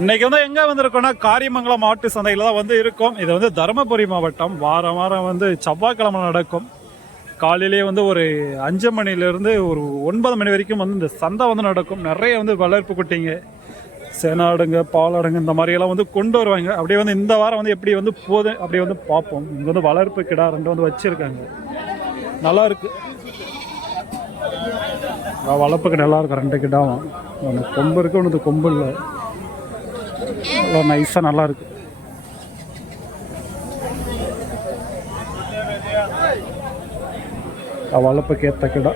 இன்னைக்கு வந்து எங்க வந்திருக்கோம்னா காரியமங்கலம் மாட்டு சந்தையில தான் வந்து இருக்கும். இது வந்து தருமபுரி மாவட்டம். வாரம் வாரம் வந்து செவ்வாய்க்கிழமை நடக்கும். காலையிலேயே வந்து ஒரு அஞ்சு மணிலேருந்து ஒரு ஒன்பது மணி வரைக்கும் வந்து இந்த சந்தை வந்து நடக்கும். நிறைய வந்து வளர்ப்பு குட்டிங்க சேனாடுங்க பாலாடுங்க இந்த மாதிரியெல்லாம் வந்து கொண்டு வருவாங்க. அப்படியே வந்து இந்த வாரம் வந்து எப்படி வந்து போகுது அப்படியே வந்து பார்ப்போம். இங்கே வந்து வளர்ப்பு கிடா ரெண்டு வந்து வச்சுருக்காங்க. நல்லா இருக்கு. நல்லாயிருக்கும் கிடா நல்லா இருக்கும் ரெண்டு கிடாவும். ஒன்று கொம்பு இருக்குது ஒன்று கொம்பு இல்லை. நல்லா நைஸாக நல்லா இருக்கு. ஆ, வளர்ப்புக்கு ஏற்ற கிடா.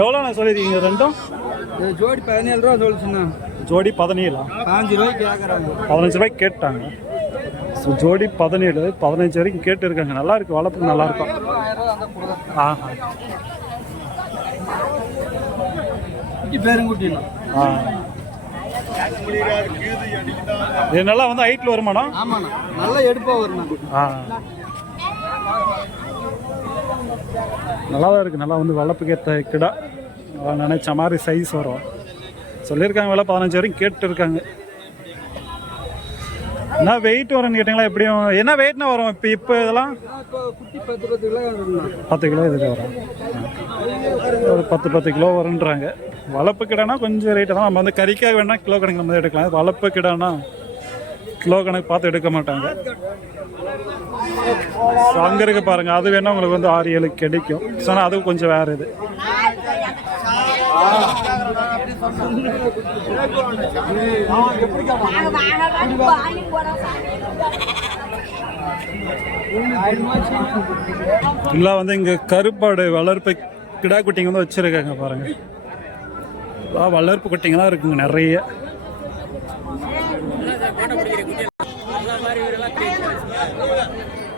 எவ்வளோ நான் சொல்லியிருக்கீங்க ரெண்டும்? ஜோடி பதினேழு ரூபா சொல்லுச்சுண்ணா. ஜோடி பதினேழா? பாஞ்சு ரூபாய்க்கு கேட்குறாங்க பதினஞ்சு ரூபாய்க்கு கேட்டாங்க. ஸோ ஜோடி பதினேழு பதினஞ்சு வரைக்கும் கேட்டு இருக்காங்க நல்லா இருக்கு வளர்ப்பு நல்லா இருக்கும். ஆஹா. இது நல்லா வந்து ஹைட்டில் வருமானா ஆமாண்ணா. நல்லா எடுப்பாக வருண்ணா. ஆ. நல்லா தான் இருக்குது நல்லா வந்து வளர்ப்புக்கு ஏற்ற கிடா. நல்லா நினைச்ச மாதிரி சைஸ் வரும். சொல்லியிருக்காங்க விலை பதினஞ்சு வரைக்கும் கேட்டு இருக்காங்க என்ன வெயிட் வரும்னு கேட்டிங்களா? எப்படியும் என்ன வெயிட்னா வரும்? இப்போ இப்போ இதெல்லாம்? பத்து கிலோ இதுக்கு வரும். ஒரு பத்து பத்து கிலோ வரும்ன்றாங்க. வளர்ப்பு கிடானா கொஞ்சம் ரேட்டு தான். நம்ம வந்து கறிக்காக வேணால் கிலோ கணக்கு நம்ம எடுக்கலாம். வளர்ப்பு கிடானா கிலோ கணக்கு பார்த்து எடுக்க மாட்டாங்க. ஸோ அங்கே இருக்கு பாருங்க. அது வேணா உங்களுக்கு வந்து ஆறு ஏழு கிடைக்கும். ஸோ ஆனால் அது கொஞ்சம் வேறு இது. இல்லை வந்து இங்கே கருப்பாடு வளர்ப்பு கிடா குட்டிங்க வந்து வச்சுருக்காங்க பாருங்கள் வளர்ப்பு குட்டிங்கெல்லாம் இருக்குங்க நிறைய.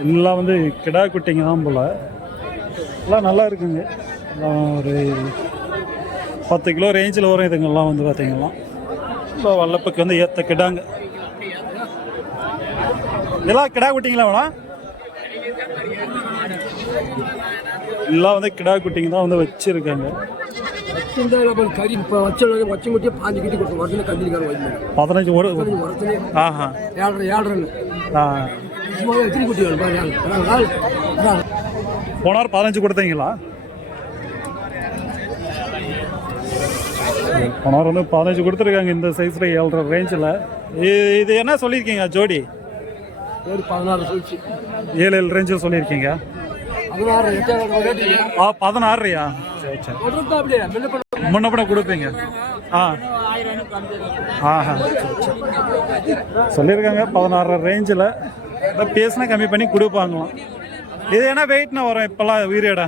எல்லாம் வந்து கிடா குட்டிங்க தான் போல. எல்லாம் நல்லா இருக்குங்க. எல்லாம் ஒரு பத்து கிலோ ரேஞ்சில் வரும் இதுங்கெல்லாம் வந்து பார்த்தீங்கன்னா இப்போ வல்லப்புக்கு வந்து ஏற்ற கிடாங்க. இதெல்லாம் கிடா குட்டிங்களா வேணா எல்லாம் வந்து கிடா குட்டிங்க தான் வந்து வச்சுருக்காங்க. பதினஞ்சு ஒரு ஆஹா. ஏழரை ஏழரைன்னு. ஆ. சும்மா எத்தனை குட்டி வேணும் பாரு ஏழு. அதான், நாலு. அதான். போன வாரம் பதினஞ்சு கொடுத்தீங்களா வாரம் வந்து பதினஞ்சு கொடுத்துருக்காங்க இந்த சைஸில் ஏழரை ரேஞ்சில் இது என்ன சொல்லியிருக்கீங்க ஜோடி? ஒரு பதினாறு சொல்லிச்சு. ஏழு ஏழு ரேஞ்சில் சொல்லியிருக்கீங்க. ஆ பதினாறுயா சரி சரி. சொல்றது அப்படியே முன்ன பண்ண. முன்ன பின்ன கொடுப்பீங்க. ஆ. ஆஹா. சொல்லியிருக்காங்க பதினாறு ரேஞ்சில் பேசினா கம்மி பண்ணி கொடுப்பாங்களாம். இது என்ன வெயிட்னா வரும் இப்போல்லாம் உயிரிட?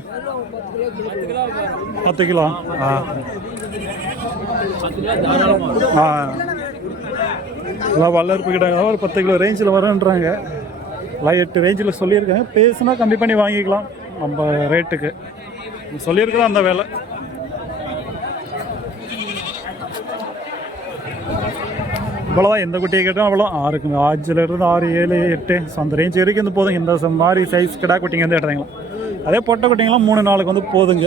பத்து கிலோ. ஆ. ஆ. எல்லாம் வளர்ப்பு கிட்ட ஒரு பத்து கிலோ ரேஞ்சில் வரேன்றாங்க. எல்லாம் எட்டு ரேஞ்சில் சொல்லியிருக்காங்க. பேசுனா கம்மி பண்ணி வாங்கிக்கலாம். நம்ம ரேட்டுக்கு சொல்லியிருக்கிறோம் அந்த வேலை? இவ்வளோதான் எந்த குட்டியை கேட்டாலும் அவ்வளோ ஆறுக்கு ஆஞ்சில் இருந்து ஆறு ஏழு எட்டு. ஸோ அந்த ரேஞ்ச் வரைக்கும் வந்து போதுங்க இந்த மாதிரி சைஸ் கிடா குட்டிங்க வந்து எடுத்துங்களா அதே பொட்டை குட்டிங்களாம் மூணு நாளுக்கு வந்து போதுங்க.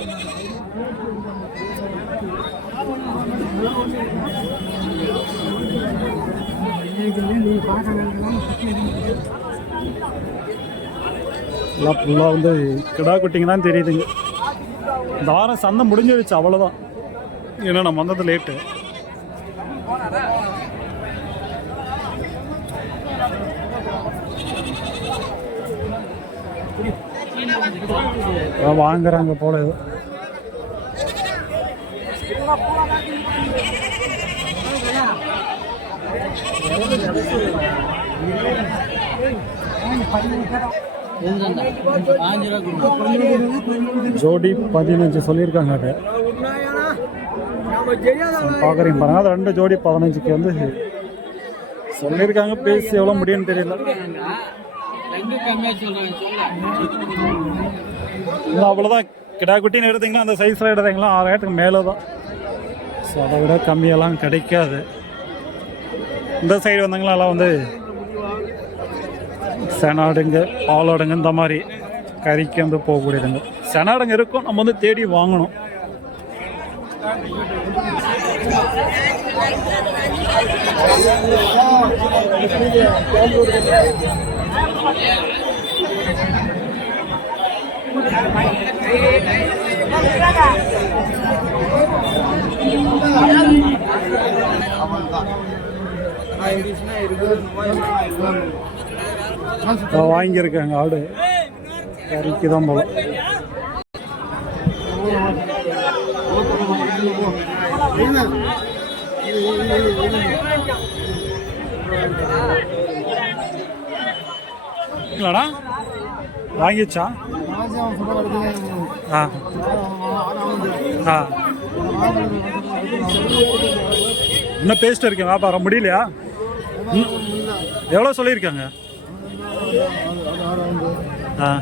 எல்லாம் ஃபுல்லாக வந்து கிடா குட்டிங்க தான் தெரியுதுங்க. இந்த வாரம் சந்தை முடிஞ்சிருச்சு அவ்வளோதான் ஏன்னா நம்ம வந்தது லேட்டு வாங்குறாங்க போல ஏதோ ஜோடி பதினஞ்சு சொல்லியிருக்காங்க அது. பார்க்குறீங்க பாருங்க அது ரெண்டு ஜோடி பதினஞ்சுக்கு வந்து சொல்லியிருக்காங்க பேசி எவ்வளோ முடியும்னு தெரியல. இல்லை அவ்வளோதான் கிடா குட்டின்னு எடுத்தீங்கன்னா அந்த சைஸில் எடுத்தீங்களா ஆறாயிரத்துக்கு மேலே தான் ஸோ அதை விட கம்மியெல்லாம் கிடைக்காது. இந்த சைடு வந்தாங்களா எல்லாம் வந்து செனாடுங்க பாலாடுங்க இந்த மாதிரி கறிக்கு வந்து போகக்கூடியதுங்க. செனாடுங்க இருக்கும் நம்ம வந்து தேடி வாங்கணும். நான் வாங்கியிருக்காங்க ஆடு. கறிக்கு தான் போல. இல்லடா வாங்கிச்சா ஆ. ஆ. இன்னும் பேஸ்ட் இருக்கேன் வியாபாரம் முடியலையா? எவ்வளோ சொல்லியிருக்காங்க? ஆ.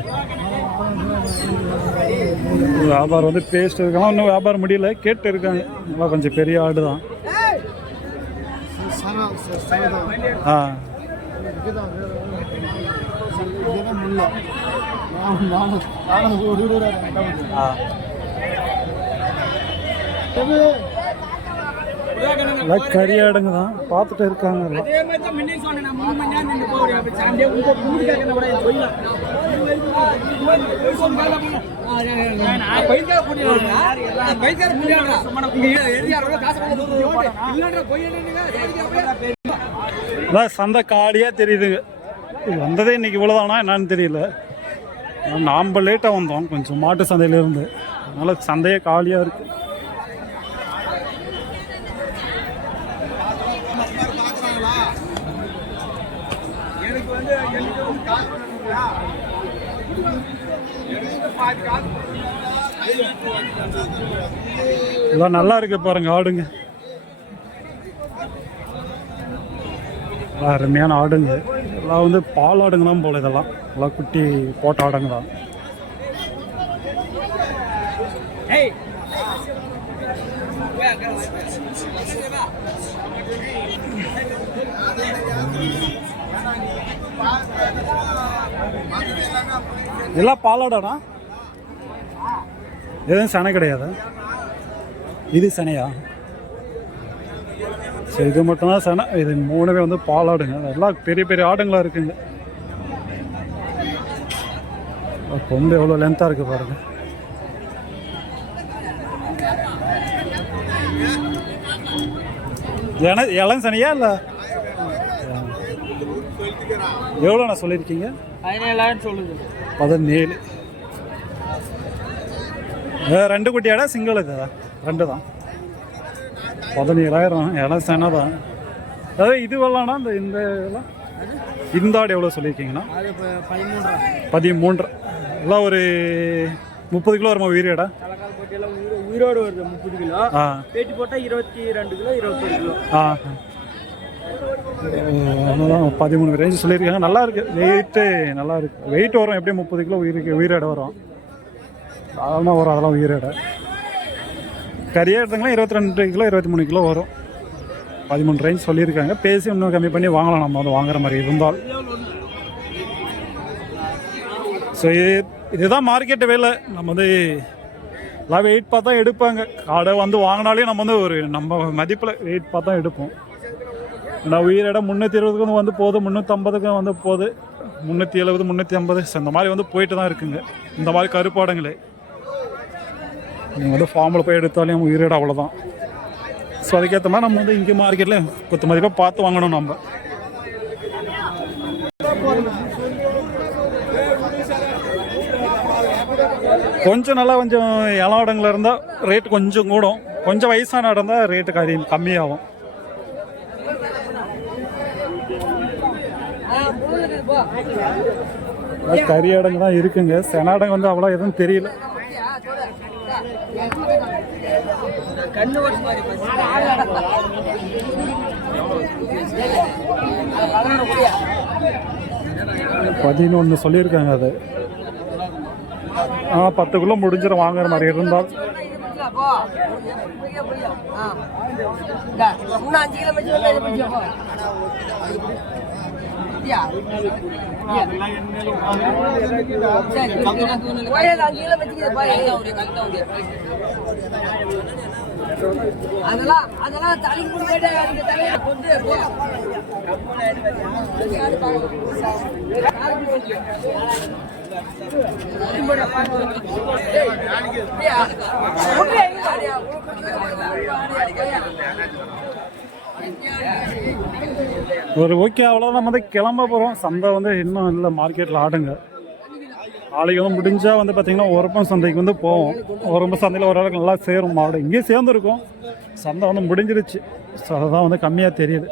வியாபாரம் வந்து பேஸ்ட் இருக்கலாம் இன்னும் வியாபாரம் முடியல. கேட்டு இருக்காங்க. கொஞ்சம் பெரிய ஆடு தான். ஆ. ஆ. எல்லாம் கறி ஆடுங்க தான் பார்த்துட்டு இருக்காங்க சந்தை காலியாக தெரியுதுங்க இது வந்ததே இன்னைக்கு இவ்வளோதானா என்னன்னு தெரியல. நாம் லேட்டாக வந்தோம். கொஞ்சம் மாட்டு சந்தையிலேருந்து. அதனால் சந்தையே காலியாக இருக்குது எல்லாம் நல்லா இருக்கு பாருங்க ஆடுங்க. அருமையான ஆடுங்க. எல்லாம் வந்து பால் ஆடுங்க தான் போல இதெல்லாம். எல்லாம் குட்டி போட்ட ஆடுங்க தான். எல்லாம் பாலாடா எதுவும் சனை கிடையாது? இது சனையா? சரி இது மட்டும்தான் சனை. இது மூணுமே வந்து பாலாடுங்க. எல்லாம் பெரிய பெரிய ஆடுங்களா இருக்குங்க. கொம்பு எவ்வளோ லென்த்தாக இருக்கு பாருங்க. இளம் சனியா இல்லை? எவ்வளோண்ணா சொல்லியிருக்கீங்க? பதினேழாயிரம் சொல்லுது. பதினேழு. ரெண்டு குட்டியாடா சிங்கிள் இது ரெண்டு தான் பதினேழாயிரம் இடம் சென தான் அதாவது இது வரலாம்னா இந்த இந்த இதெல்லாம் இந்த ஆடு எவ்வளோ சொல்லியிருக்கீங்கண்ணா பதிமூன்று எல்லாம் ஒரு முப்பது கிலோ வருமா உயிரிடா உயிரோடு வருது முப்பது கிலோ ஆ பேட்டி போட்டால் இருபத்தி ரெண்டு கிலோ இருபத்தொரு கிலோ ஆ பதிமூணு ரேஞ்சு சொல்லியிருக்காங்க நல்லா இருக்கு வெயிட்டு நல்லா இருக்கு வெயிட் வரும் எப்படியும் முப்பது கிலோ உயிருக்கு உயிரிடை வரும் சாதாரணமாக வரும் அதெல்லாம் உயிரிடை கறியாக எடுத்தீங்கன்னா இருபத்தி ரெண்டு கிலோ இருபத்தி மூணு கிலோ வரும். பதிமூணு ரேஞ்ச் சொல்லியிருக்காங்க. பேசி இன்னும் கம்மி பண்ணி வாங்கலாம். நம்ம வந்து வாங்குற மாதிரி இருந்தால். ஸோ இது இதுதான் மார்க்கெட்டு வேலை. நம்ம வந்து எல்லாம் வெயிட் பார்த்தா எடுப்பாங்க. கடை வந்து வாங்கினாலே நம்ம வந்து ஒரு நம்ம மதிப்பில் வெயிட் பார்த்தா எடுப்போம். நான் உயிரிட முந்நூற்றி இருபதுக்கும் வந்து போகுது முந்நூற்றம்பதுக்கும் வந்து போகுது முந்நூற்றி எழுபது முந்நூற்றி ஐம்பது. இந்த மாதிரி வந்து போயிட்டு தான் இருக்குங்க. இந்த மாதிரி கருப்பாடங்களே. நீங்கள் வந்து ஃபார்மில் போய் எடுத்தாலும் உயிரிட அவ்வளோதான் ஸோ அதுக்கேற்ற மாதிரி நம்ம வந்து இங்கே மார்க்கெட்டில் கொத்து மதிப்பாக பார்த்து வாங்கணும் நம்ம. கொஞ்சம் நல்லா கொஞ்சம் இளம் இருந்தால் ரேட் கொஞ்சம் கூடும். கொஞ்சம் வயசான இடம் தான் ரேட்டு கறி கம்மியாகும். கறி இடங்க தான் இருக்குங்க செனாடங்க வந்து அவ்வளோ எதுவும் தெரியல. கண்ணு வருஷம் மாதிரி பதினொன்று சொல்லியிருக்காங்க அது. ஆ பத்துக்குள்ளே முடிஞ்சிடும் வாங்குற மாதிரி இருந்தால். இன்னும் அஞ்சு கிலோ வச்சு வந்து அதெல்லாம் அதெல்லாம் தலைக்கு முன்னாடி அந்த தலையை கொண்டு அடிக்க ஒரு ஓகே அவ்வளோதான் நம்ம வந்து கிளம்ப போகிறோம் சந்தை வந்து இன்னும் இல்லை மார்க்கெட்டில் ஆடுங்க. நாளைக்கு வந்து முடிஞ்சால் வந்து பார்த்திங்கன்னா உரப்பம் சந்தைக்கு வந்து போவோம். உரம்பு சந்தையில் ஓரளவுக்கு நல்லா சேரும் மாடு. இங்கேயும் சேர்ந்துருக்கும். சந்தை வந்து முடிஞ்சிருச்சு. ஸோ அதுதான் வந்து கம்மியாக தெரியுது.